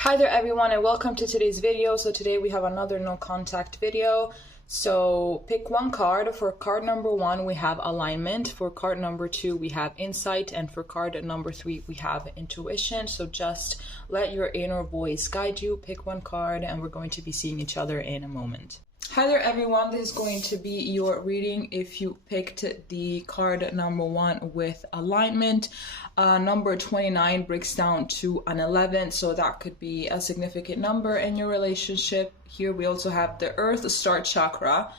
Hi there everyone and welcome to today's video. So today we have another no contact video. So pick one card. For card number 1 we have alignment, for card number 2 we have insight, and for card number 3 we have intuition. So just let your inner voice guide you. Pick one card and we're going to be seeing each other in a moment. Hi there everyone, this is going to be your reading if you picked the card number 1 with alignment. Number 29 breaks down to an 11, so that could be a significant number in your relationship. Here we also have the Earth Star Chakra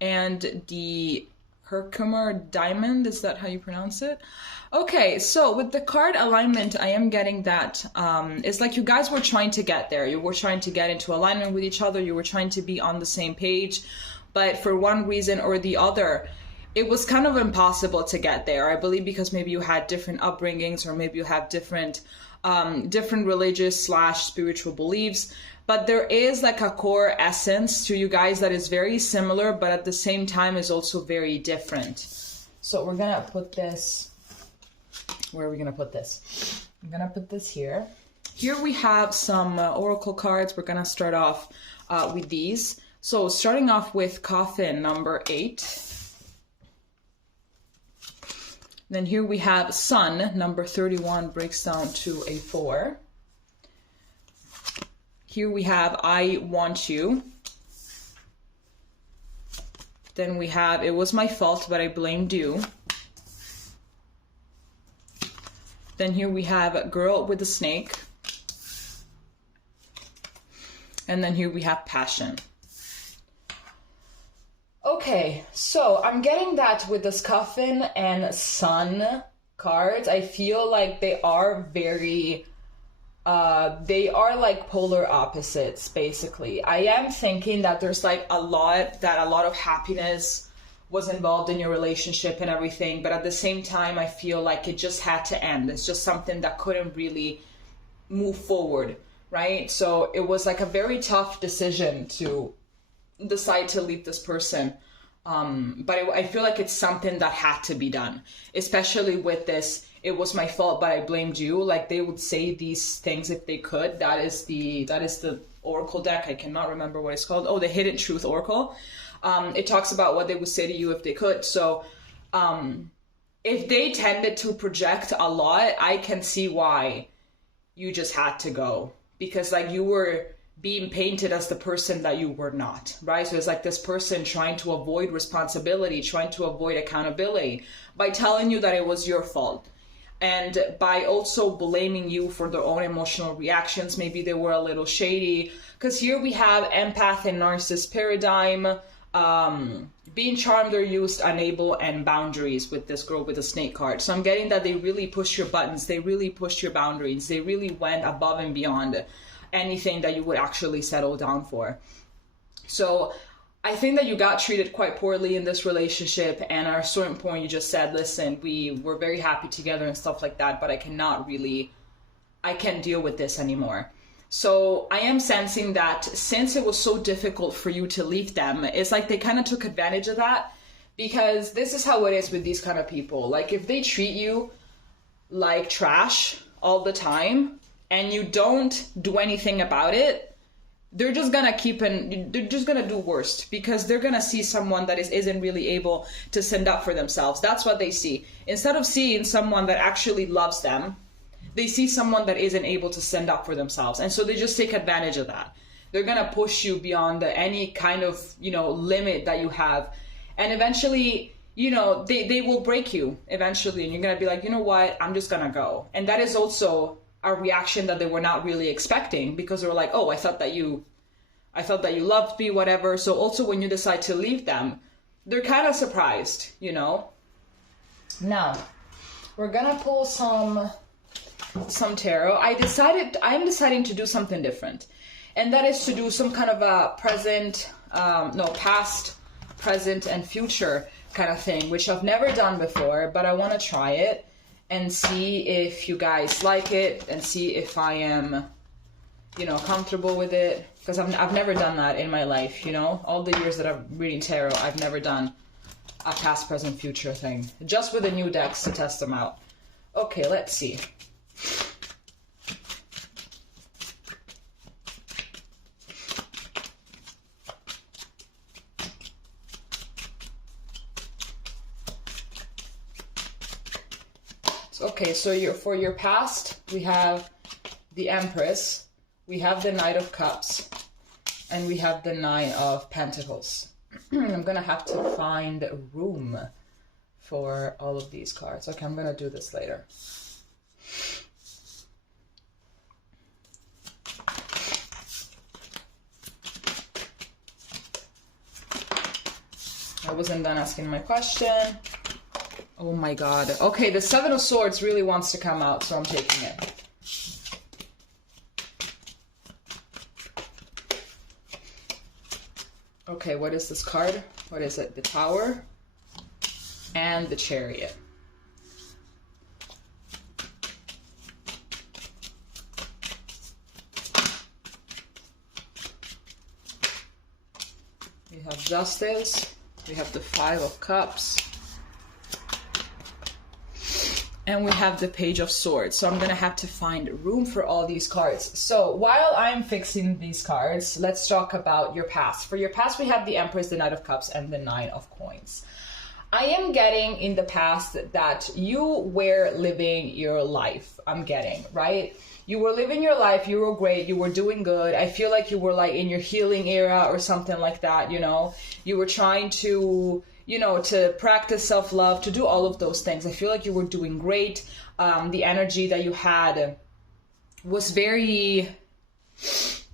and the Herkimer Diamond, is that how you pronounce it? Okay, so with the card alignment, I am getting that it's like you guys were trying to get there. You were trying to get into alignment with each other. You were trying to be on the same page, but for one reason or the other, it was kind of impossible to get there. I believe because maybe you had different upbringings, or maybe you have different religious / spiritual beliefs. But there is like a core essence to you guys that is very similar, but at the same time is also very different. So we're gonna put this, where are we gonna put this? I'm gonna put this here. Here we have some oracle cards. We're gonna start off with these. So starting off with coffin number 8. Then here we have sun, number 31, breaks down to a 4. Here we have I want you. Then we have it was my fault, but I blamed you. Then here we have girl with a snake. And then here we have passion. Okay, so I'm getting that with this coffin and sun cards, I feel like they are very, they are like polar opposites, basically. I am thinking that there's like a lot of happiness was involved in your relationship and everything, but at the same time, I feel like it just had to end. It's just something that couldn't really move forward, right? So it was like a very tough decision to decide to leave this person. But I feel like it's something that had to be done, especially with this, it was my fault, but I blamed you. Like they would say these things if they could. That is the Oracle deck. I cannot remember what it's called. Oh, the Hidden Truth Oracle. It talks about what they would say to you if they could. So, if they tended to project a lot, I can see why you just had to go, because like you were being painted as the person that you were not, right? So it's like this person trying to avoid responsibility, trying to avoid accountability by telling you that it was your fault. And by also blaming you for their own emotional reactions. Maybe they were a little shady. Because here we have empath and narcissist paradigm, being charmed or used, unable, and boundaries with this girl with the snake card. So I'm getting that they really pushed your buttons. They really pushed your boundaries. They really went above and beyond anything that you would actually settle down for. So I think that you got treated quite poorly in this relationship, and at a certain point you just said, listen, we were very happy together and stuff like that, but I can't deal with this anymore. So I am sensing that since it was so difficult for you to leave them, it's like they kind of took advantage of that, because this is how it is with these kind of people. Like if they treat you like trash all the time, and you don't do anything about it, they're just gonna they're just gonna do worse, because they're gonna see someone that isn't really able to stand up for themselves. That's what they see. Instead of seeing someone that actually loves them, they see someone that isn't able to stand up for themselves. And so they just take advantage of that. They're gonna push you beyond any kind of, limit that you have. And eventually, they will break you eventually, and you're gonna be like, you know what, I'm just gonna go. And that is also a reaction that they were not really expecting, because they were like, oh, I thought that you loved me, whatever. So also when you decide to leave them, they're kind of surprised, Now, we're gonna pull some tarot. I'm deciding to do something different, and that is to do some kind of a past, present, and future kind of thing, which I've never done before, but I want to try it and see if you guys like it, and see if I am, comfortable with it, because I've never done that in my life, all the years that I'm reading tarot, I've never done a past, present, future thing, just with the new decks to test them out. Okay, let's see. Okay, so for your past, we have the Empress, we have the Knight of Cups, and we have the Nine of Pentacles. I'm gonna have to find room for all of these cards. Okay, I'm gonna do this later. I wasn't done asking my question. Oh my god. Okay, the Seven of Swords really wants to come out, so I'm taking it. Okay, what is this card? What is it? The Tower and the Chariot. We have Justice. We have the Five of Cups. And we have the Page of Swords. So I'm gonna have to find room for all these cards. So while I'm fixing these cards, let's talk about your past. For your past, we have the Empress, the Knight of Cups, and the Nine of Coins. I am getting in the past that you were living your life. I'm getting, right? You were living your life, you were great, you were doing good. I feel like you were like in your healing era or something like that, you know? You were trying to, you know, to practice self-love, to do all of those things. I feel like you were doing great. The energy that you had was very,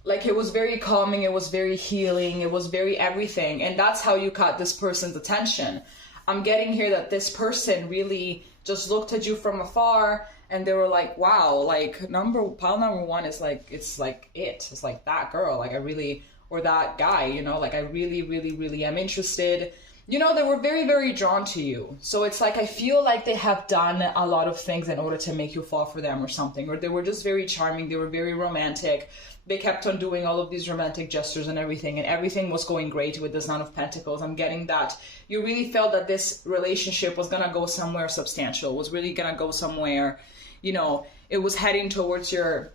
like, it was very calming, it was very healing, it was very everything. And that's how you caught this person's attention. I'm getting here that this person really just looked at you from afar and they were like, wow, like pile number one is like, it's like it's like that girl, like I really, or that guy, you know, like I really, really, really am interested. You know, they were very, very drawn to you. So it's like, I feel like they have done a lot of things in order to make you fall for them or something, or they were just very charming. They were very romantic. They kept on doing all of these romantic gestures and everything was going great with this Nine of Pentacles. I'm getting that you really felt that this relationship was gonna go somewhere substantial, was really gonna go somewhere, you know, it was heading towards your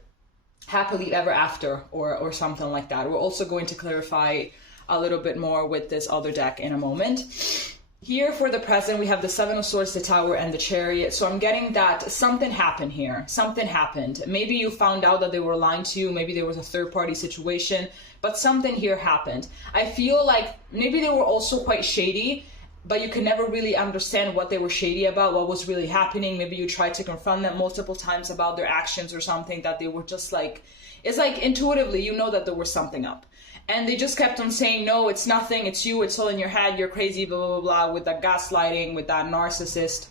happily ever after or something like that. We're also going to clarify a little bit more with this other deck in a moment. Here for the present, we have the Seven of Swords, the Tower, and the Chariot. So I'm getting that something happened here. Something happened. Maybe you found out that they were lying to you. Maybe there was a third-party situation. But something here happened. I feel like maybe they were also quite shady, but you can never really understand what they were shady about, what was really happening. Maybe you tried to confront them multiple times about their actions or something, that they were just like... It's like intuitively, you know that there was something up. And they just kept on saying, no, it's nothing, it's you, it's all in your head, you're crazy, blah, blah, blah, with that gaslighting, with that narcissist,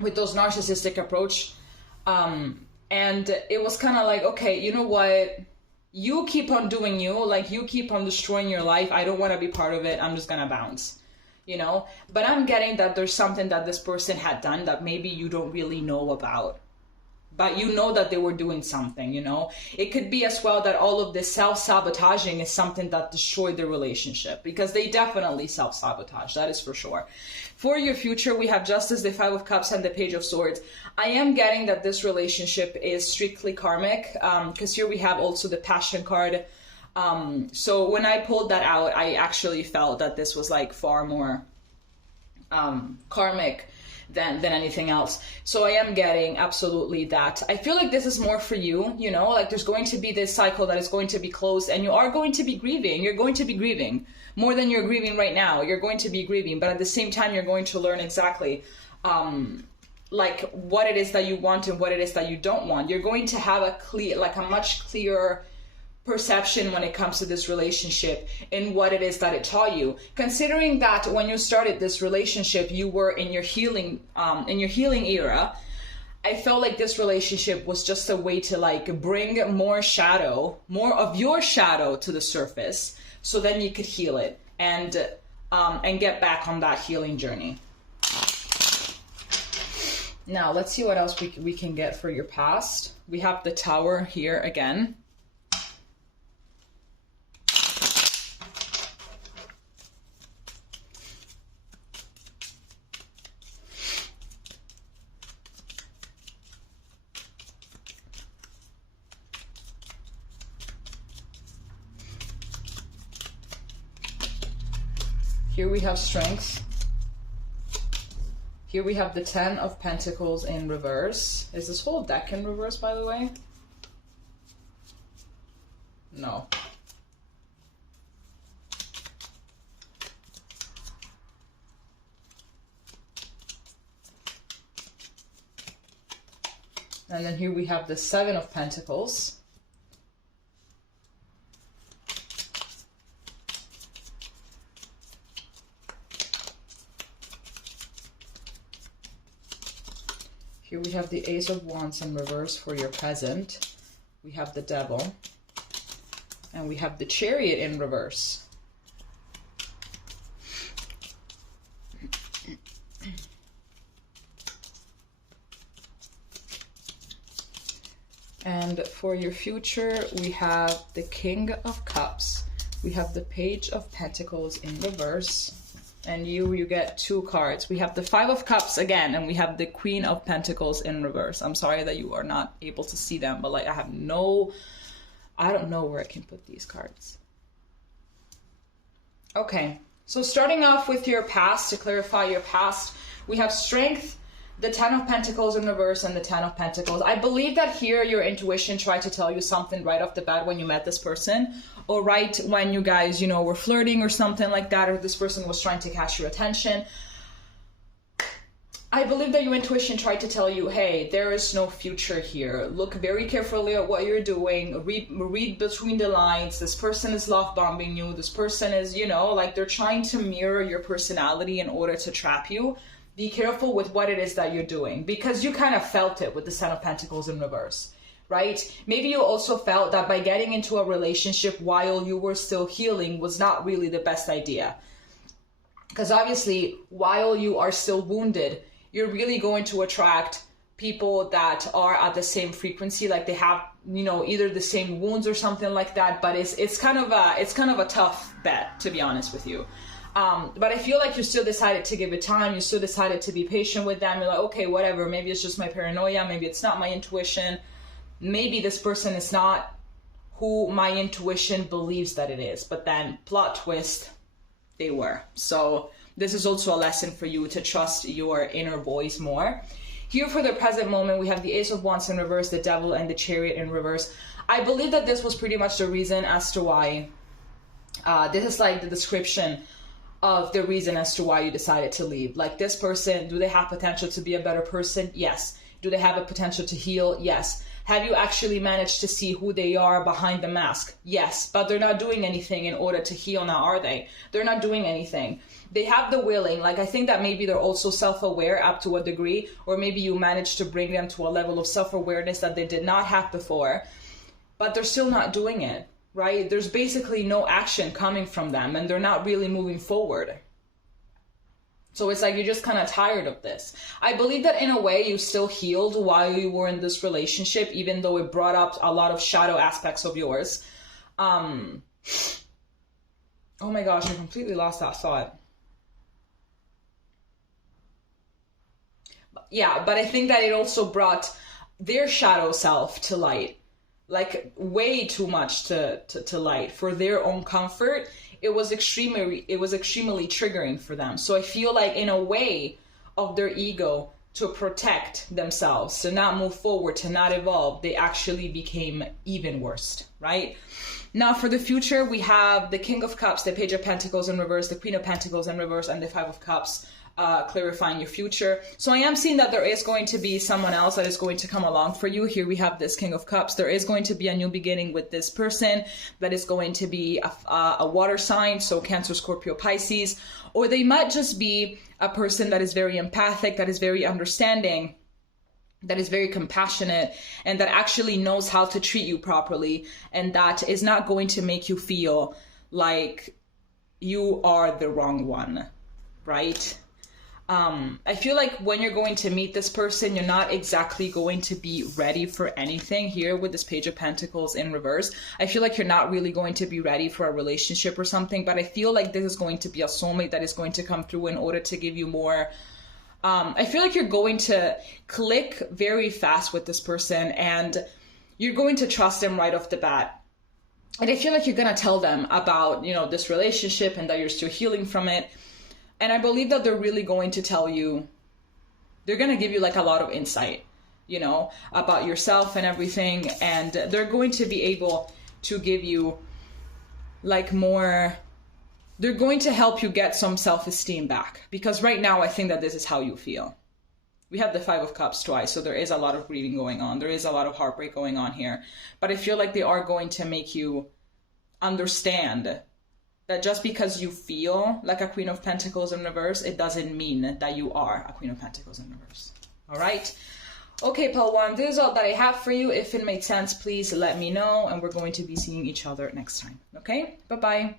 with those narcissistic approach. And it was kind of like, okay, you know what? You keep on doing you, like you keep on destroying your life. I don't want to be part of it. I'm just going to bounce, you know? But I'm getting that there's something that this person had done that maybe you don't really know about. But you know that they were doing something, you know? It could be as well that all of this self-sabotaging is something that destroyed the relationship, because they definitely self-sabotage, that is for sure. For your future, we have Justice, the Five of Cups, and the Page of Swords. I am getting that this relationship is strictly karmic, because here we have also the Passion card. So when I pulled that out, I actually felt that this was like far more karmic than anything else. So I am getting absolutely that. I feel like this is more for you, you know, like there's going to be this cycle that is going to be closed and you are going to be grieving. You're going to be grieving more than you're grieving right now. You're going to be grieving, but at the same time, you're going to learn exactly like what it is that you want and what it is that you don't want. You're going to have a clear, like a much clearer perception when it comes to this relationship and what it is that it taught you, considering that when you started this relationship you were in your healing era. I felt like this relationship was just a way to like bring more of your shadow to the surface, so then you could heal it and get back on that healing journey. Now let's see what else we can get for your past. We have the Tower here again. Here we have Strength. Here we have the 10 of Pentacles in reverse. Is this whole deck in reverse, by the way? No. And then here we have the 7 of Pentacles. Here we have the Ace of Wands in reverse for your present. We have the Devil. And we have the Chariot in reverse. And for your future, we have the King of Cups. We have the Page of Pentacles in reverse. And you get 2 cards. We have the 5 of Cups again, and we have the Queen of Pentacles in reverse. I'm sorry that you are not able to see them, but like I don't know where I can put these cards. Okay, so starting off with your past, to clarify your past, we have Strength, the 10 of Pentacles in reverse, and the 10 of Pentacles. I believe that here your intuition tried to tell you something right off the bat when you met this person, or right when you guys, were flirting or something like that, or this person was trying to catch your attention. I believe that your intuition tried to tell you, hey, there is no future here. Look very carefully at what you're doing. Read between the lines. This person is love bombing you. This person is, like they're trying to mirror your personality in order to trap you. Be careful with what it is that you're doing, because you kind of felt it with the 10 of Pentacles in reverse, right? Maybe you also felt that by getting into a relationship while you were still healing was not really the best idea. Because obviously, while you are still wounded, you're really going to attract people that are at the same frequency, like they have, either the same wounds or something like that. But it's kind of a tough bet, to be honest with you. But I feel like you still decided to give it time. You still decided to be patient with them. You're like, okay, whatever. Maybe it's just my paranoia. Maybe it's not my intuition. Maybe this person is not who my intuition believes that it is. But then, plot twist, they were. So this is also a lesson for you to trust your inner voice more. Here for the present moment, we have the Ace of Wands in reverse, the Devil, and the Chariot in reverse. I believe that this was pretty much the reason as to why, this is like the description of the reason as to why you decided to leave. Like, this person, do they have potential to be a better person? Yes. Do they have a potential to heal? Yes. Have you actually managed to see who they are behind the mask? Yes. But they're not doing anything in order to heal now, are they? They're not doing anything. They have the willing. Like, I think that maybe they're also self-aware up to a degree, or maybe you managed to bring them to a level of self-awareness that they did not have before, but they're still not doing it. Right? There's basically no action coming from them, and they're not really moving forward. So it's like you're just kind of tired of this. I believe that in a way you still healed while you were in this relationship, even though it brought up a lot of shadow aspects of yours. Oh my gosh, I completely lost that thought. Yeah, but I think that it also brought their shadow self to light. Like, way too much to light for their own comfort. It was extremely triggering for them. So I feel like in a way of their ego to protect themselves, to not move forward, to not evolve, they actually became even worse, right? Now for the future, we have the King of Cups, the Page of Pentacles in reverse, the Queen of Pentacles in reverse, and the 5 of Cups, clarifying your future. So I am seeing that there is going to be someone else that is going to come along for you. Here we have this King of Cups. There is going to be a new beginning with this person that is going to be a water sign, so Cancer, Scorpio, Pisces, or they might just be a person that is very empathic, that is very understanding, that is very compassionate, and that actually knows how to treat you properly, and that is not going to make you feel like you are the wrong one, right? I feel like when you're going to meet this person, you're not exactly going to be ready for anything. Here with this Page of Pentacles in reverse, I feel like you're not really going to be ready for a relationship or something, but I feel like this is going to be a soulmate that is going to come through in order to give you more. I feel like you're going to click very fast with this person, and you're going to trust them right off the bat. And I feel like you're going to tell them about, this relationship and that you're still healing from it. And I believe that they're really going to tell you they're going to give you like a lot of insight, you know, about yourself and everything. And they're going to be able to give you like more, they're going to help you get some self-esteem back, because right now I think that this is how you feel. We have the Five of Cups twice, so there is a lot of grieving going on. There is a lot of heartbreak going on here. But I feel like they are going to make you understand that just because you feel like a Queen of Pentacles in reverse, it doesn't mean that you are a Queen of Pentacles in reverse. All right? Okay, Pal 1, this is all that I have for you. If it made sense, please let me know, and we're going to be seeing each other next time. Okay? Bye-bye.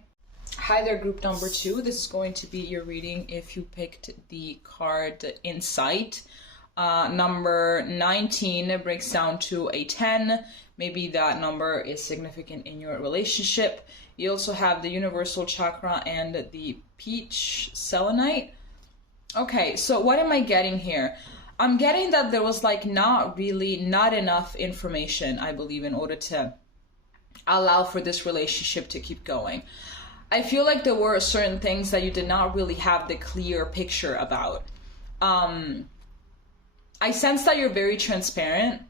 Hi there, group number 2. This is going to be your reading if you picked the card Insight. Number 19 breaks down to a 10. Maybe that number is significant in your relationship. You also have the Universal Chakra and the Peach Selenite. Okay, so what am I getting here? I'm getting that there was like not enough information, I believe, in order to allow for this relationship to keep going. I feel like there were certain things that you did not really have the clear picture about. I sense that you're very transparent,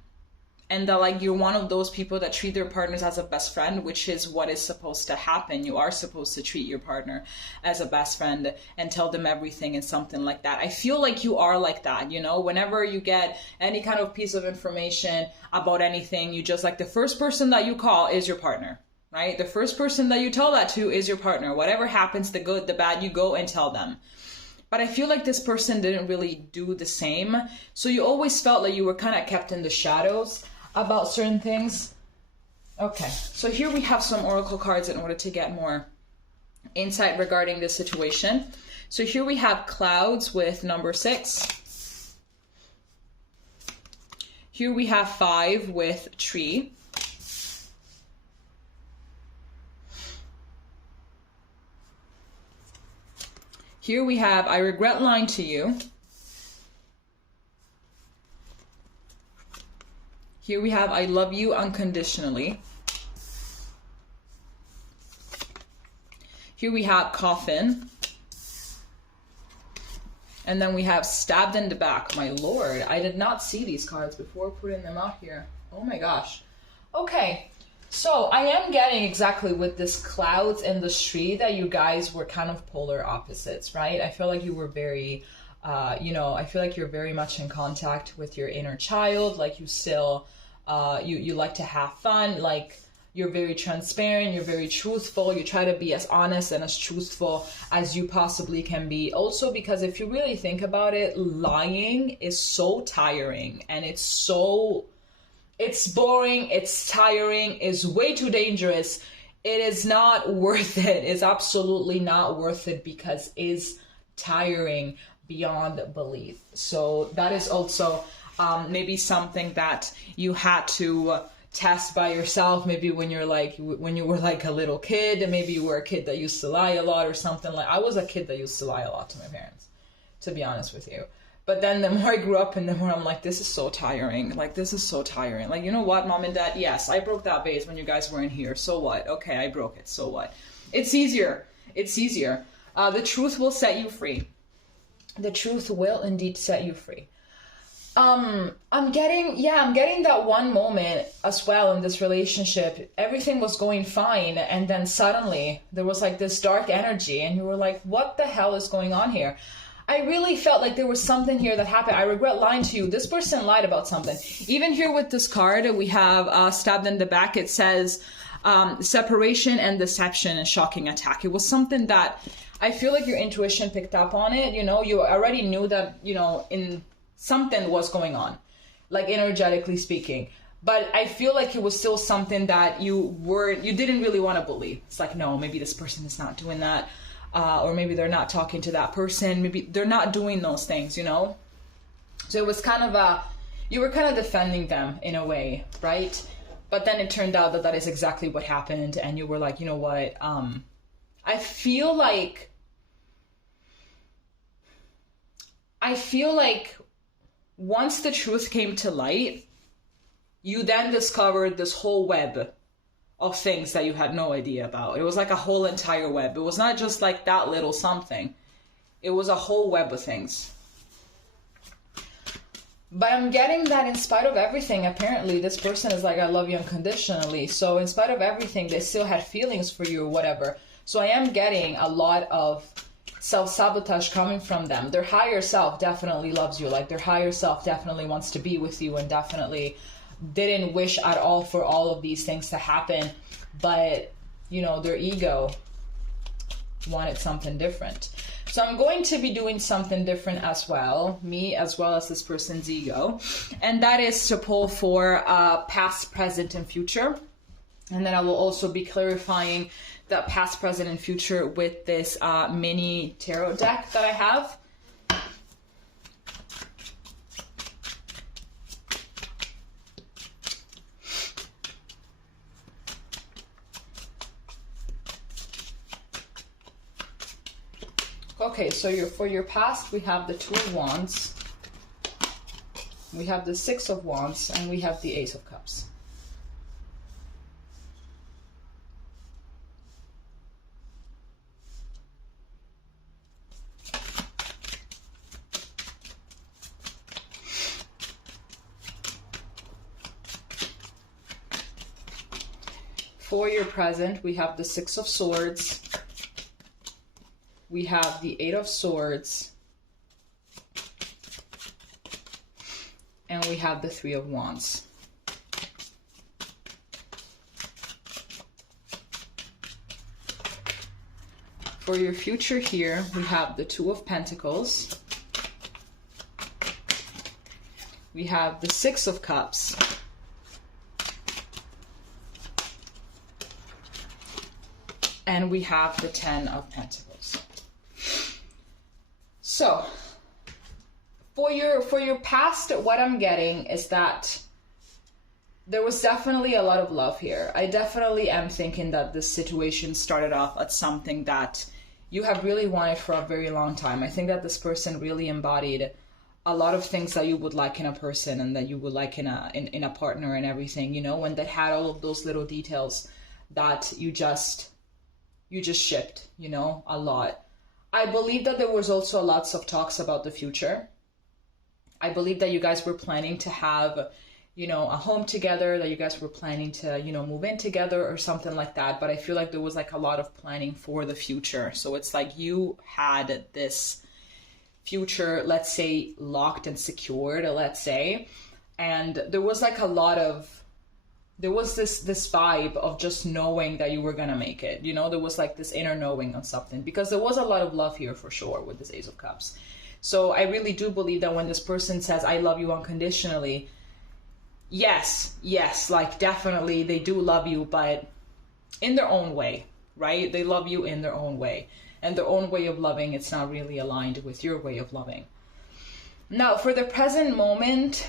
and that like you're one of those people that treat their partners as a best friend, which is what is supposed to happen. You are supposed to treat your partner as a best friend and tell them everything and something like that. I feel like you are like that, you know, whenever you get any kind of piece of information about anything, you just like the first person that you call is your partner, right? The first person that you tell that to is your partner. Whatever happens, the good, the bad, you go and tell them. But I feel like this person didn't really do the same. So you always felt like you were kind of kept in the shadows about certain things. Okay, so here we have some oracle cards in order to get more insight regarding this situation. So here we have Clouds with number 6. Here we have 5 with Tree. Here we have I Regret Lying to You. Here we have I Love You Unconditionally. Here we have Coffin. And then we have Stabbed in the Back. My lord, I did not see these cards before putting them out here. Oh my gosh. Okay, so I am getting exactly with this Clouds and the Tree that you guys were kind of polar opposites, right? I feel like you were very, I feel like you're very much in contact with your inner child. Like you still, you like to have fun. Like you're very transparent. You're very truthful. You try to be as honest and as truthful as you possibly can be. Also, because if you really think about it, lying is so tiring, and it's boring, it's tiring, it's way too dangerous. It is not worth it. It's absolutely not worth it, because it's tiring beyond belief. So that is also maybe something that you had to test by yourself. Maybe when you were like a little kid, and maybe you were a kid that used to lie a lot or something. Like I was a kid that used to lie a lot to my parents, to be honest with you. But then the more I grew up and the more I'm like, this is so tiring. Like, this is so tiring. Like, you know what, Mom and Dad? Yes, I broke that vase when you guys weren't here. So what? Okay, I broke it. So what? It's easier. It's easier. The truth will set you free. The truth will indeed set you free. I'm getting that one moment as well in this relationship. Everything was going fine, and then suddenly there was like this dark energy, and you were like, what the hell is going on here? I really felt like there was something here that happened. I regret lying to you. This person lied about something. Even here with this card, we have Stabbed in the Back. It says separation and deception and shocking attack. It was something that I feel like your intuition picked up on it. You know, you already knew that, in something was going on, like energetically speaking. But I feel like it was still something that you didn't really want to believe. It's like, no, maybe this person is not doing that. Or maybe they're not talking to that person. Maybe they're not doing those things, So it was kind of you were kind of defending them in a way, right? But then it turned out that is exactly what happened. And you were like, you know what? I feel like once the truth came to light, you then discovered this whole web of things that you had no idea about. It was like a whole entire web. It was not just like that little something. It was a whole web of things. But I'm getting that in spite of everything, apparently, this person is like, I love you unconditionally. So in spite of everything, they still had feelings for you or whatever. So I am getting a lot of self-sabotage coming from them. Their higher self definitely loves you. Like, their higher self definitely wants to be with you and definitely didn't wish at all for all of these things to happen. But, you know, their ego wanted something different. So I'm going to be doing something different as well, me as well as this person's ego. And that is to pull for past, present, and future. And then I will also be clarifying the past, present, and future with this mini tarot deck that I have. Okay, so for your past, we have the Two of Wands, we have the Six of Wands, and we have the Ace of Cups. For your present, we have the Six of Swords, we have the Eight of Swords, and we have the Three of Wands. For your future here, we have the Two of Pentacles, we have the Six of Cups, and we have the Ten of Pentacles. So, for your past, what I'm getting is that there was definitely a lot of love here. I definitely am thinking that this situation started off as something that you have really wanted for a very long time. I think that this person really embodied a lot of things that you would like in a person and that you would like in a partner and everything, you know, and that had all of those little details that you just shipped, you know, a lot. I believe that there was also lots of talks about the future. I believe that you guys were planning to have, you know, a home together, that you guys were planning to, you know, move in together or something like that. But I feel like there was like a lot of planning for the future. So it's like you had this future, let's say, locked and secured, let's say. And there was like a lot of, there was this vibe of just knowing that you were gonna make it. You know, there was like this inner knowing of something, because there was a lot of love here for sure with this Ace of Cups. So I really do believe that when this person says, I love you unconditionally, yes, like definitely they do love you, but in their own way, right? They love you in their own way. And their own way of loving, it's not really aligned with your way of loving. Now, for the present moment,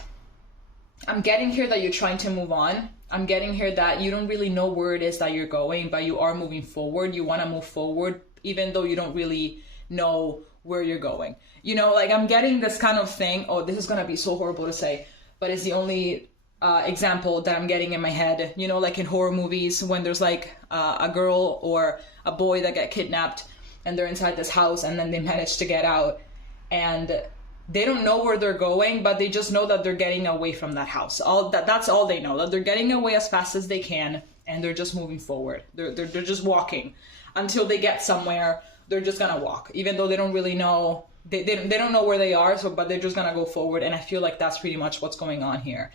I'm getting here that you're trying to move on. I'm getting here that you don't really know where it is that you're going, but you are moving forward. You want to move forward, even though you don't really know where you're going. You know, like I'm getting this kind of thing. Oh, this is going to be so horrible to say, but it's the only example that I'm getting in my head. You know, like in horror movies when there's like a girl or a boy that get kidnapped and they're inside this house and then they manage to get out and they don't know where they're going, but they just know that they're getting away from that house. That's all they know, that they're getting away as fast as they can, and they're just moving forward. They're just walking until they get somewhere. They're just gonna walk, even though they don't really know. They don't know where they are. So, but they're just gonna go forward. And I feel like that's pretty much what's going on here.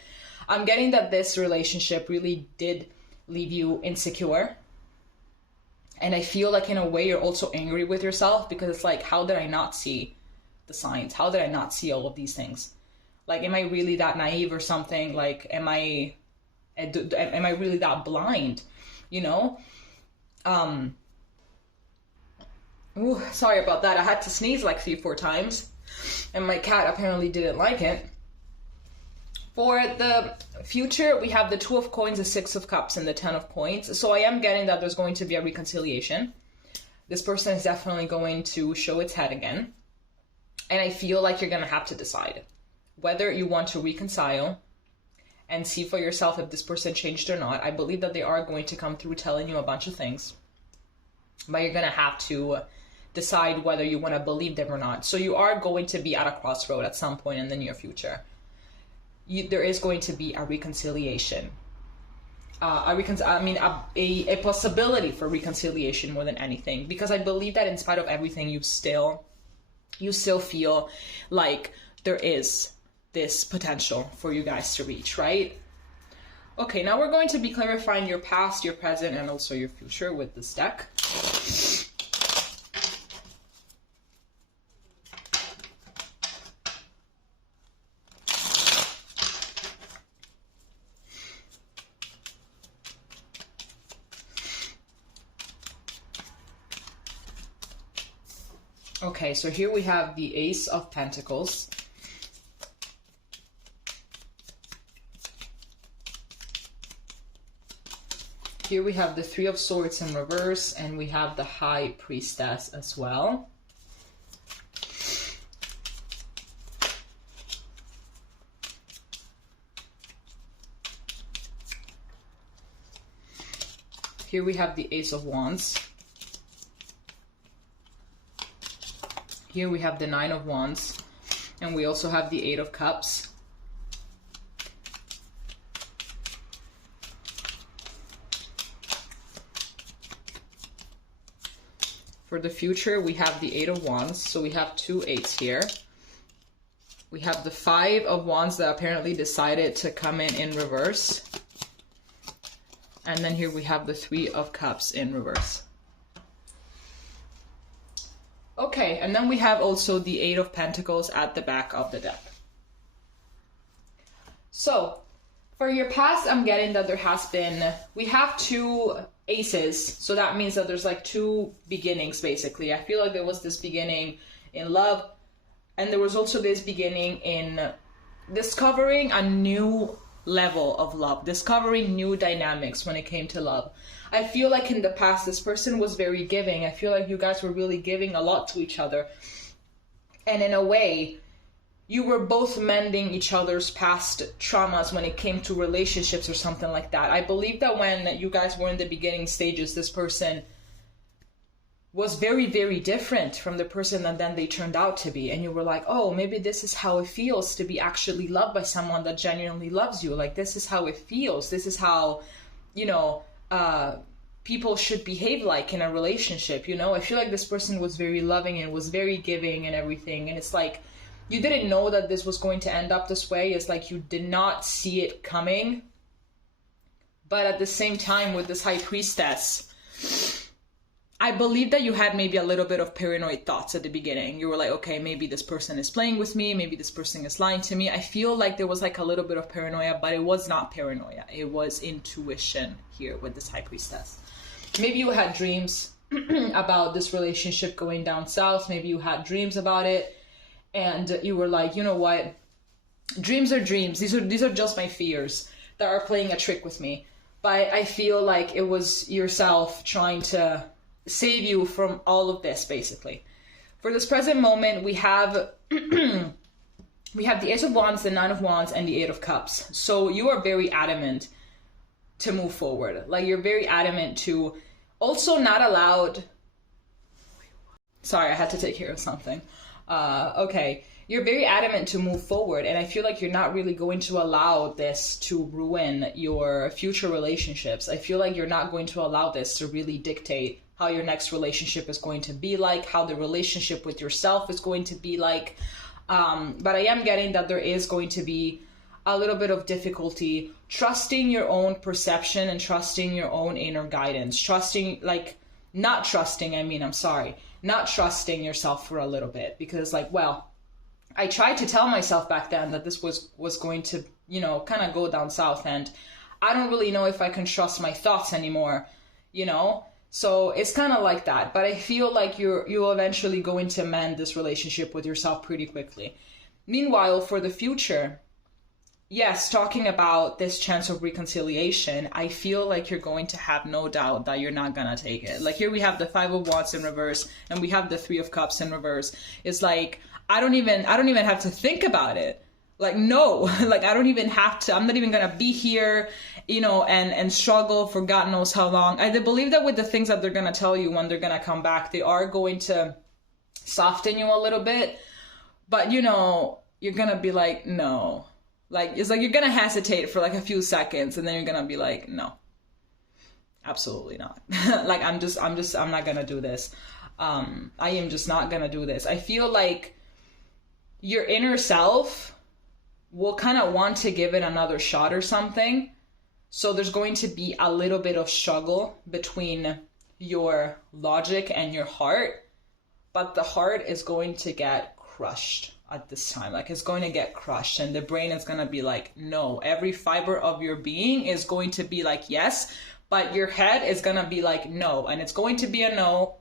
I'm getting that this relationship really did leave you insecure. And I feel like in a way you're also angry with yourself, because it's like, how did I not see the signs? How did I not see all of these things? Like, am I really that naive or something? Like, am I really that blind? You know? Ooh, sorry about that. I had to sneeze like 3-4 times, and my cat apparently didn't like it. For the future, we have the Two of Coins, the Six of Cups, and the Ten of Coins. So I am getting that there's going to be a reconciliation. This person is definitely going to show its head again. And I feel like you're going to have to decide whether you want to reconcile and see for yourself if this person changed or not. I believe that they are going to come through telling you a bunch of things, but you're going to have to decide whether you want to believe them or not. So you are going to be at a crossroad at some point in the near future. there is going to be a reconciliation. A possibility for reconciliation more than anything, because I believe that in spite of everything, you still feel like there is this potential for you guys to reach, right? Okay, now we're going to be clarifying your past, your present, and also your future with this deck. Okay, so here we have the Ace of Pentacles. Here we have the Three of Swords in reverse, and we have the High Priestess as well. Here we have the Ace of Wands. Here we have the Nine of Wands, and we also have the Eight of Cups. For the future, we have the Eight of Wands, so we have two eights here. We have the Five of Wands that apparently decided to come in reverse. And then here we have the Three of Cups in reverse. Okay, and then we have also the Eight of Pentacles at the back of the deck. So, for your past, I'm getting that there has been, we have two aces, so that means that there's like two beginnings, basically. I feel like there was this beginning in love, and there was also this beginning in discovering a new level of love, discovering new dynamics when it came to love. I feel like in the past, this person was very giving. I feel like you guys were really giving a lot to each other. And in a way, you were both mending each other's past traumas when it came to relationships or something like that. I believe that when you guys were in the beginning stages, this person was very, very different from the person that then they turned out to be. And you were like, oh, maybe this is how it feels to be actually loved by someone that genuinely loves you. Like, this is how it feels. This is how, you know, people should behave like in a relationship, you know? I feel like this person was very loving and was very giving and everything. And it's like, you didn't know that this was going to end up this way. It's like you did not see it coming. But at the same time, with this High Priestess, I believe that you had maybe a little bit of paranoid thoughts at the beginning. You were like, okay, maybe this person is playing with me. Maybe this person is lying to me. I feel like there was like a little bit of paranoia, but it was not paranoia. It was intuition here with this High Priestess. Maybe you had dreams about this relationship going down south. Maybe you had dreams about it. And you were like, you know what? Dreams are dreams. These are just my fears that are playing a trick with me. But I feel like it was yourself trying to save you from all of this, basically. For this present moment, we have the Ace of Wands, the Nine of Wands, and the Eight of Cups. So you are very adamant to move forward. Like, you're very adamant to also not allowed. Sorry, I had to take care of something. Okay. You're very adamant to move forward, and I feel like you're not really going to allow this to ruin your future relationships. I feel like you're not going to allow this to really dictate how your next relationship is going to be like, how the relationship with yourself is going to be like. But I am getting that there is going to be a little bit of difficulty trusting your own perception and trusting your own inner guidance. Not trusting yourself for a little bit, because like, well, I tried to tell myself back then that this was going to, you know, kind of go down south, and I don't really know if I can trust my thoughts anymore, you know? So it's kind of like that. But I feel like you'll eventually go into mend this relationship with yourself pretty quickly. Meanwhile, for the future, yes, talking about this chance of reconciliation, I feel like you're going to have no doubt that you're not gonna take it. Like, here we have the Five of Wands in reverse, and we have the Three of Cups in reverse. It's like, I don't even have to think about it. Like, no, like, I don't even have to, I'm not even gonna be here, you know, and struggle for God knows how long. I believe that with the things that they're gonna tell you when they're gonna come back, they are going to soften you a little bit, but, you know, you're gonna be like, no, Like, it's like you're gonna hesitate for like a few seconds, and then you're gonna be like, no, absolutely not. Like, I'm not gonna do this. I am just not gonna do this. I feel like your inner self will kind of want to give it another shot or something. So there's going to be a little bit of struggle between your logic and your heart, but the heart is going to get crushed at this time. Like, it's going to get crushed, and the brain is going to be like, no. Every fiber of your being is going to be like, yes, but your head is going to be like, no. And it's going to be a no.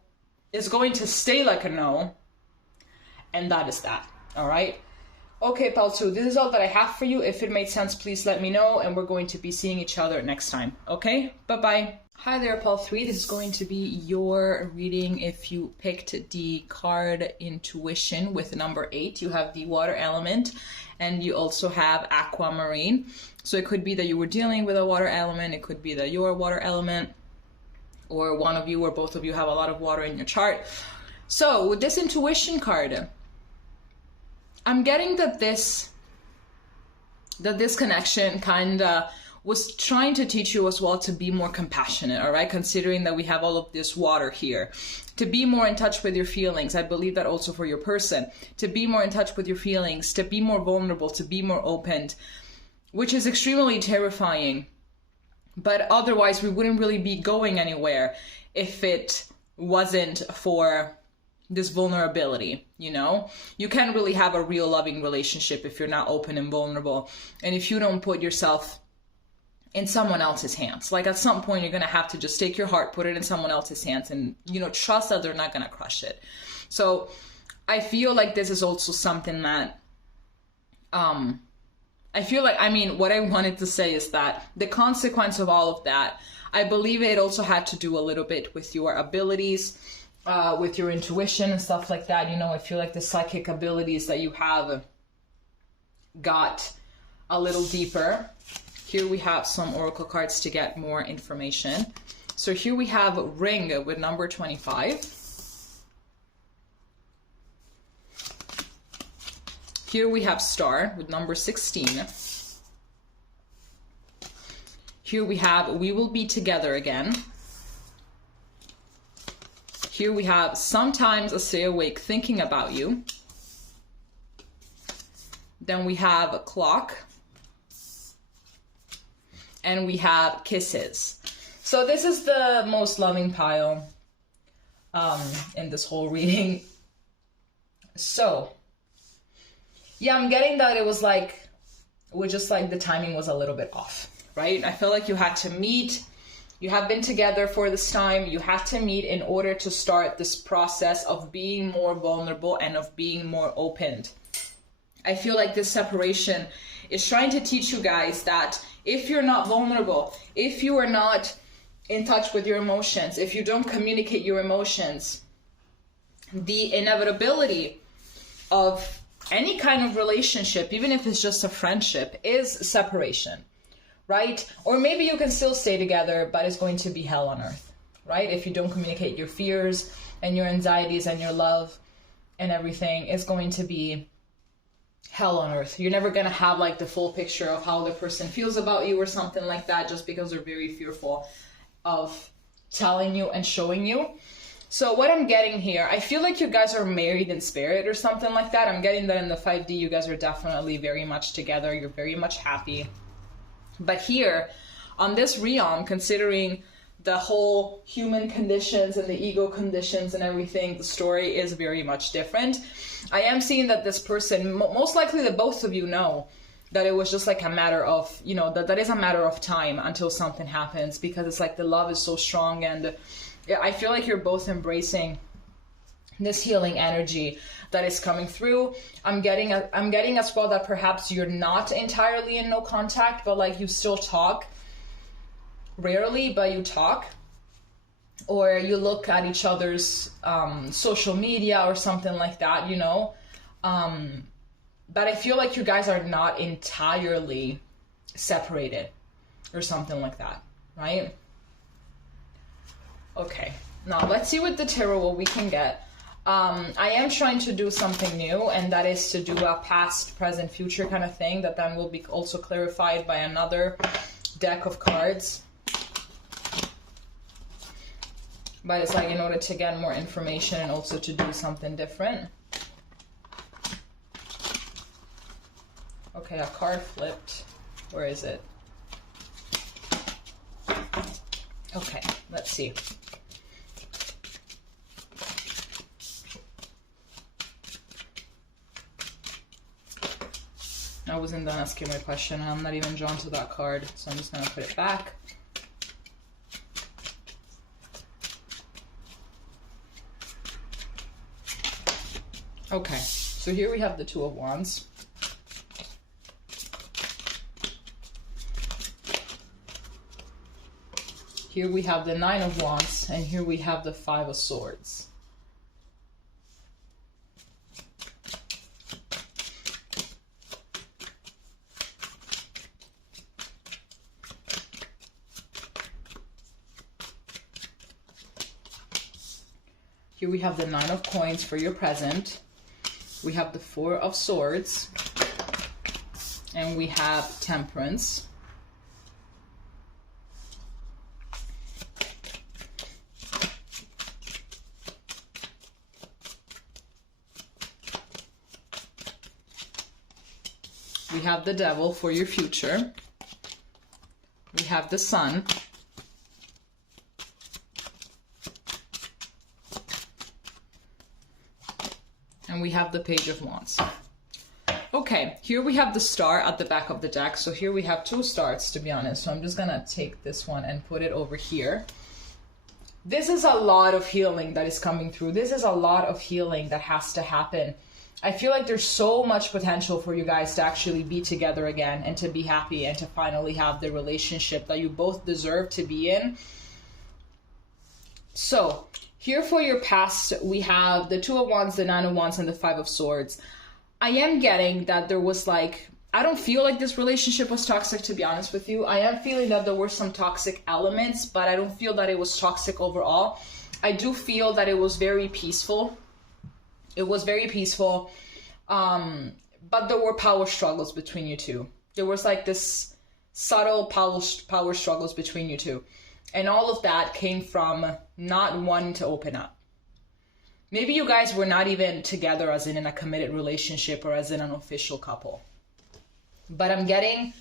It's going to stay like a no. And that is that. All right. Okay, Pal 2, this is all that I have for you. If it made sense, please let me know, and we're going to be seeing each other next time. Okay, bye-bye. Hi there, Pal 3. This is going to be your reading if you picked the card Intuition with number 8. You have the water element, and you also have aquamarine. So it could be that you were dealing with a water element. It could be that you're a water element, or one of you or both of you have a lot of water in your chart. So with this Intuition card, I'm getting that this connection kind of was trying to teach you as well to be more compassionate, all right? Considering that we have all of this water here. To be more in touch with your feelings. I believe that also for your person. To be more in touch with your feelings, to be more vulnerable, to be more open, which is extremely terrifying. But otherwise, we wouldn't really be going anywhere if it wasn't for this vulnerability, you know? You can't really have a real loving relationship if you're not open and vulnerable, and if you don't put yourself in someone else's hands. Like, at some point, you're gonna have to just take your heart, put it in someone else's hands, and, you know, trust that they're not gonna crush it. So I feel like this is also something that, I feel like, I mean, what I wanted to say is that the consequence of all of that, I believe it also had to do a little bit with your abilities, with your intuition and stuff like that. You know, I feel like the psychic abilities that you have got a little deeper. Here we have some oracle cards to get more information. So here we have Ring with number 25. Here we have Star with number 16. Here we have We Will Be Together Again. Here we have Sometimes I Stay Awake Thinking About You. Then we have a Clock. And we have Kisses. So this is the most loving pile in this whole reading. So, yeah, I'm getting that it was just like the timing was a little bit off, right? I feel like you had to meet. You have been together for this time. You had to meet in order to start this process of being more vulnerable and of being more open. I feel like this separation is trying to teach you guys that if you're not vulnerable, if you are not in touch with your emotions, if you don't communicate your emotions, the inevitability of any kind of relationship, even if it's just a friendship, is separation, right? Or maybe you can still stay together, but it's going to be hell on earth, right? If you don't communicate your fears and your anxieties and your love and everything, it's going to be hell on earth. You're never going to have like the full picture of how the person feels about you or something like that, just because they're very fearful of telling you and showing you. So what I'm getting here, I feel like you guys are married in spirit or something like that. I'm getting that in the 5D, you guys are definitely very much together. You're very much happy. But here, on this realm, considering the whole human conditions and the ego conditions and everything, the story is very much different. I am seeing that this person, most likely the both of you know, that it was just like a matter of, you know, that is a matter of time until something happens, because it's like the love is so strong, and I feel like you're both embracing this healing energy that is coming through. I'm getting as well that perhaps you're not entirely in no contact, but like you still talk rarely, but you talk, or you look at each other's social media or something like that, you know. But I feel like you guys are not entirely separated or something like that, right? Okay, now let's see with the tarot what we can get. I am trying to do something new, and that is to do a past, present, future kind of thing that then will be also clarified by another deck of cards. But it's like in order to get more information and also to do something different. Okay, a card flipped. Where is it? Okay, let's see. I wasn't done asking my question. I'm not even drawn to that card, so I'm just gonna put it back. Okay, so here we have the Two of Wands. Here we have the Nine of Wands, and here we have the Five of Swords. Here we have the Nine of Coins for your present. We have the Four of Swords. And we have Temperance. We have the Devil for your future. We have the Sun. And we have the Page of Wands. Okay, here we have the Star at the back of the deck. So here we have two stars, to be honest. So I'm just gonna take this one and put it over here. This is a lot of healing that is coming through. This is a lot of healing that has to happen. I feel like there's so much potential for you guys to actually be together again and to be happy and to finally have the relationship that you both deserve to be in. So here for your past, we have the Two of Wands, the Nine of Wands, and the Five of Swords. I am getting that there was like, I don't feel like this relationship was toxic, to be honest with you. I am feeling that there were some toxic elements, but I don't feel that it was toxic overall. I do feel that it was very peaceful. It was very peaceful, but there were power struggles between you two. There was like this subtle power struggles between you two. And all of that came from not wanting to open up. Maybe you guys were not even together as in a committed relationship or as in an official couple. But I'm getting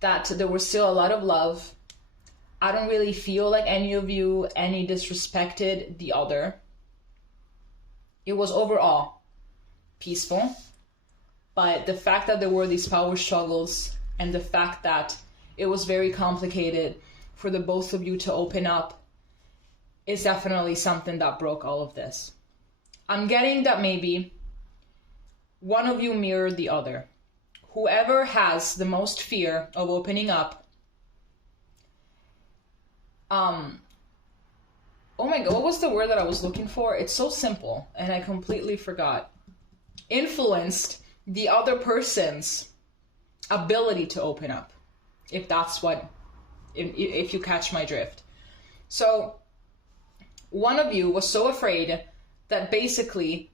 that there was still a lot of love. I don't really feel like any of you disrespected the other. It was overall peaceful, but the fact that there were these power struggles and the fact that it was very complicated for the both of you to open up is definitely something that broke all of this. I'm getting that maybe one of you mirrored the other. Whoever has the most fear of opening up, oh my God, what was the word that I was looking for? It's so simple, and I completely forgot. Influenced the other person's ability to open up, if that's what, if you catch my drift. So one of you was so afraid that basically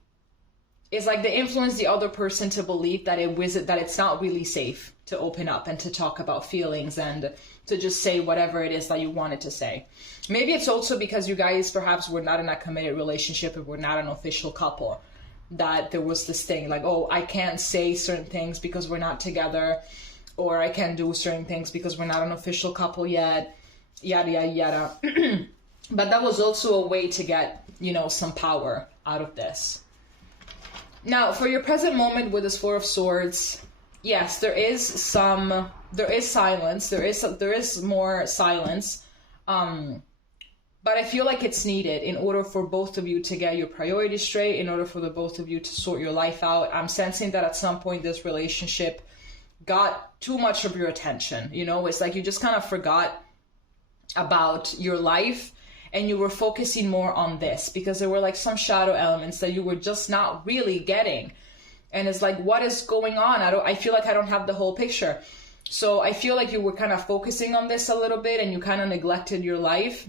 it's like they influenced the other person to believe that it's not really safe to open up and to talk about feelings and to just say whatever it is that you wanted to say. Maybe it's also because you guys perhaps were not in a committed relationship or were not an official couple, that there was this thing like, oh, I can't say certain things because we're not together, or I can't do certain things because we're not an official couple yet, yada, yada, yada. But that was also a way to get, some power out of this. Now, for your present moment with this Four of Swords, yes, there is silence. There is more silence. But I feel like it's needed in order for both of you to get your priorities straight, in order for the both of you to sort your life out. I'm sensing that at some point this relationship got too much of your attention. It's like you just kind of forgot about your life and you were focusing more on this because there were like some shadow elements that you were just not really getting. And it's like, what is going on? I feel like I don't have the whole picture. So I feel like you were kind of focusing on this a little bit and you kind of neglected your life.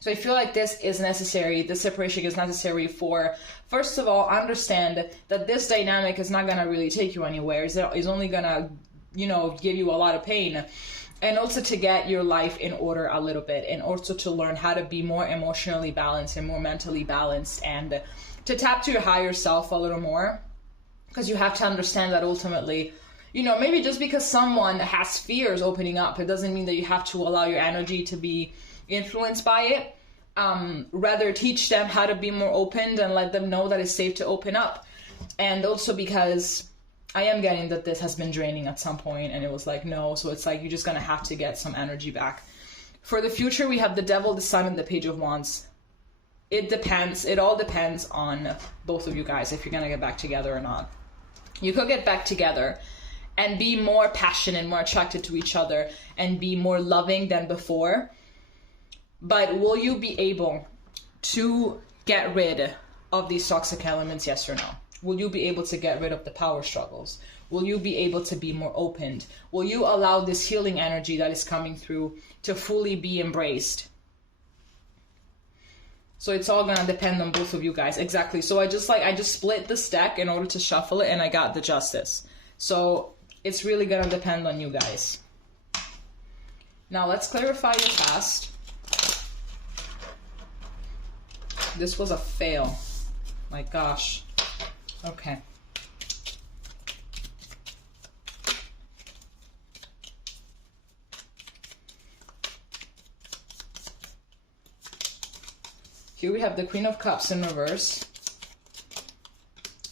So I feel like this is necessary. This separation is necessary for, first of all, understand that this dynamic is not going to really take you anywhere. It's only going to, give you a lot of pain. And also to get your life in order a little bit, and also to learn how to be more emotionally balanced and more mentally balanced, and to tap to your higher self a little more. Because you have to understand that ultimately, maybe just because someone has fears opening up, it doesn't mean that you have to allow your energy to be influenced by it. Rather teach them how to be more open and let them know that it's safe to open up. And also because I am getting that this has been draining at some point, and it was like, no. So it's like, you're just going to have to get some energy back. For the future, we have the Devil, the Sun, and the Page of Wands. It depends. It all depends on both of you guys, if you're going to get back together or not. You could get back together and be more passionate, more attracted to each other, and be more loving than before. But will you be able to get rid of these toxic elements, yes or no? Will you be able to get rid of the power struggles? Will you be able to be more opened? Will you allow this healing energy that is coming through to fully be embraced? So it's all gonna depend on both of you guys. Exactly. So I just split this deck in order to shuffle it, and I got the Justice. So it's really gonna depend on you guys. Now let's clarify your past. This was a fail. My gosh. Okay. Here we have the Queen of Cups in reverse.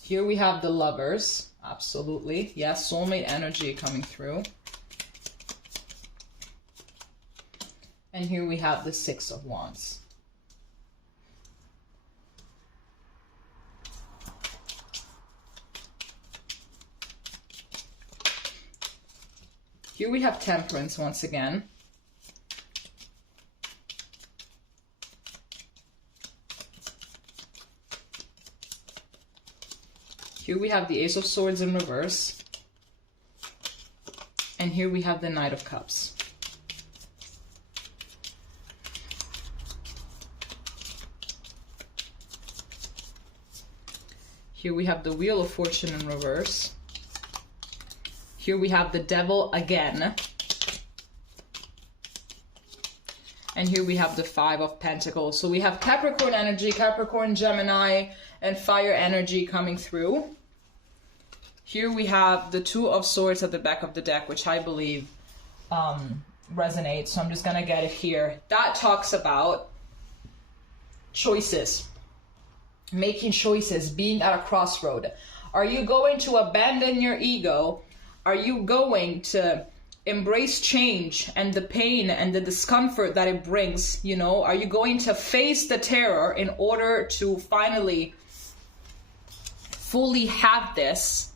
Here we have the Lovers. Absolutely. Yes, soulmate energy coming through. And here we have the Six of Wands. Here we have Temperance once again. Here we have the Ace of Swords in reverse. And here we have the Knight of Cups. Here we have the Wheel of Fortune in reverse. Here we have the Devil again. And here we have the Five of Pentacles. So we have Capricorn energy, Capricorn, Gemini, and fire energy coming through. Here we have the Two of Swords at the back of the deck, which I believe resonates. So I'm just going to get it here. That talks about choices, making choices, being at a crossroad. Are you going to abandon your ego? Are you going to embrace change and the pain and the discomfort that it brings? Are you going to face the terror in order to finally fully have this?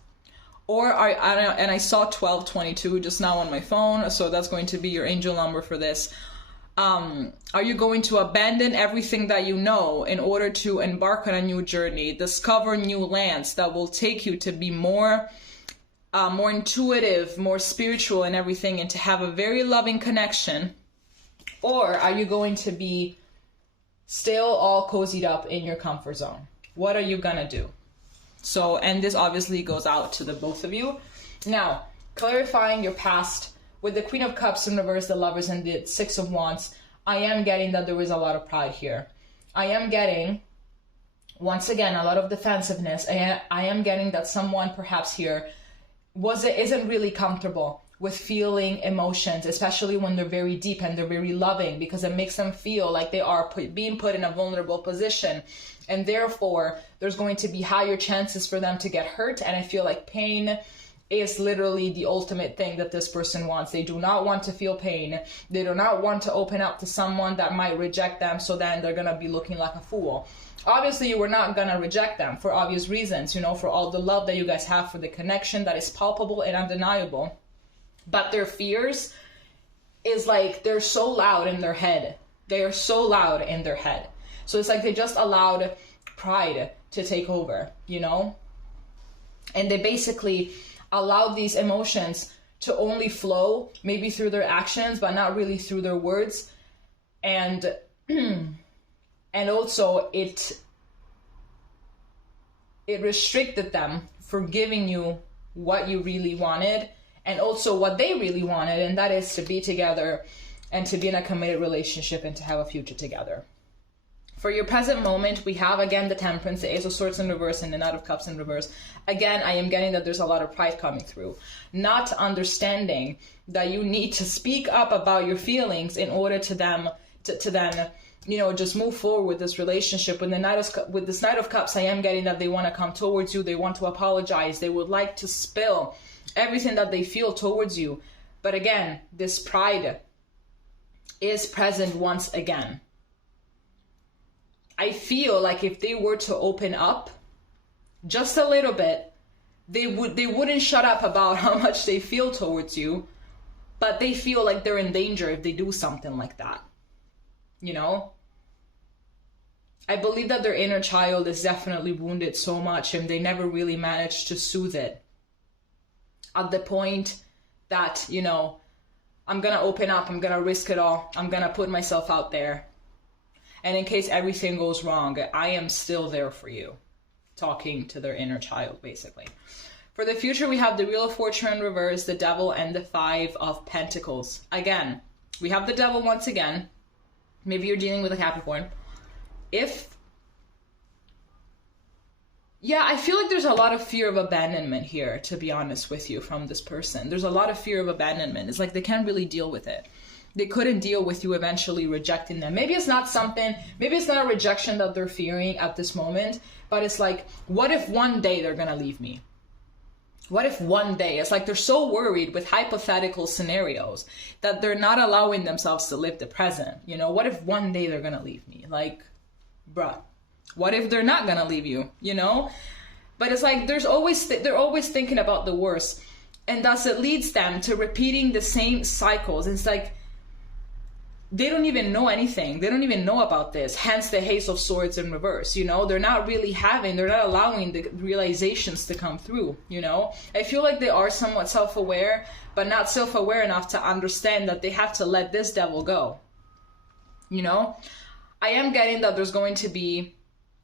Or and I saw 1222 just now on my phone, so that's going to be your angel number for this. Are you going to abandon everything that you know in order to embark on a new journey, discover new lands that will take you to be more intuitive, more spiritual and everything, and to have a very loving connection? Or are you going to be still all cozied up in your comfort zone? What are you gonna do? So, and this obviously goes out to the both of you. Now, clarifying your past with the Queen of Cups in reverse, the Lovers, and the Six of Wands, I am getting that there was a lot of pride here. I am getting, once again, a lot of defensiveness. I am getting that someone perhaps here isn't really comfortable with feeling emotions, especially when they're very deep and they're very loving, because it makes them feel like they are being put in a vulnerable position, and therefore there's going to be higher chances for them to get hurt. And I feel like pain is literally the ultimate thing that this person wants. They do not want to feel pain. They do not want to open up to someone that might reject them, so then they're gonna be looking like a fool. Obviously, you were not gonna reject them for obvious reasons, for all the love that you guys have, for the connection that is palpable and undeniable. But their fears is like, they're so loud in their head. They are so loud in their head. So it's like they just allowed pride to take over, And they basically allowed these emotions to only flow, maybe through their actions, but not really through their words. And And also it restricted them from giving you what you really wanted, and also what they really wanted, and that is to be together and to be in a committed relationship and to have a future together. For your present moment, we have again the Temperance, the Ace of Swords in reverse, and the Knight of Cups in reverse. Again, I am getting that there's a lot of pride coming through. Not understanding that you need to speak up about your feelings in order to then, you know, just move forward with this relationship. With this Knight of Cups, I am getting that they want to come towards you. They want to apologize. They would like to spill everything that they feel towards you. But again, this pride is present once again. I feel like if they were to open up just a little bit, they wouldn't shut up about how much they feel towards you, but they feel like they're in danger if they do something like that. You know? I believe that their inner child is definitely wounded so much, and they never really managed to soothe it. At the point that, you know, I'm gonna open up, I'm gonna risk it all, I'm gonna put myself out there. And in case everything goes wrong, I am still there for you. Talking to their inner child, basically. For the future, we have the Wheel of Fortune in reverse, the Devil, and the Five of Pentacles. Again, we have the Devil once again. Maybe you're dealing with a Capricorn. Yeah, I feel like there's a lot of fear of abandonment here, to be honest with you, from this person. There's a lot of fear of abandonment. It's like they can't really deal with it. They couldn't deal with you eventually rejecting them. Maybe it's not a rejection that they're fearing at this moment, but it's like, what if one day they're gonna leave me? What if one day? It's like they're so worried with hypothetical scenarios that they're not allowing themselves to live the present. You know, what if one day they're gonna leave me? Like, bruh, what if they're not gonna leave you? You know? But it's like they're always thinking about the worst, and thus it leads them to repeating the same cycles. It's like they don't even know anything. They don't even know about this. Hence the Ace of Swords in reverse, you know? They're not allowing the realizations to come through, you know? I feel like they are somewhat self-aware, but not self-aware enough to understand that they have to let this devil go, you know? I am getting that there's going to be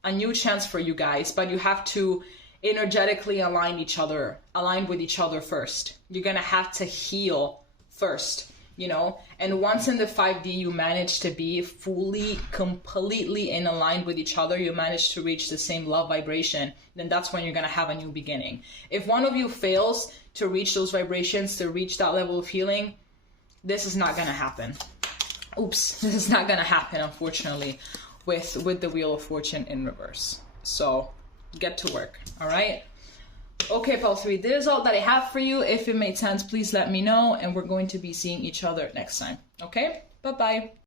a new chance for you guys, but you have to energetically align with each other first. You're gonna have to heal first. You know, and once in the 5D you manage to be fully, completely in aligned with each other, you manage to reach the same love vibration, then that's when you're going to have a new beginning. If one of you fails to reach those vibrations, to reach that level of healing, this is not going to happen. Oops, this is not going to happen, unfortunately, with the Wheel of Fortune in reverse. So get to work, all right? Okay, Pal 3, this is all that I have for you. If it made sense, please let me know, and we're going to be seeing each other next time. Okay? Bye-bye.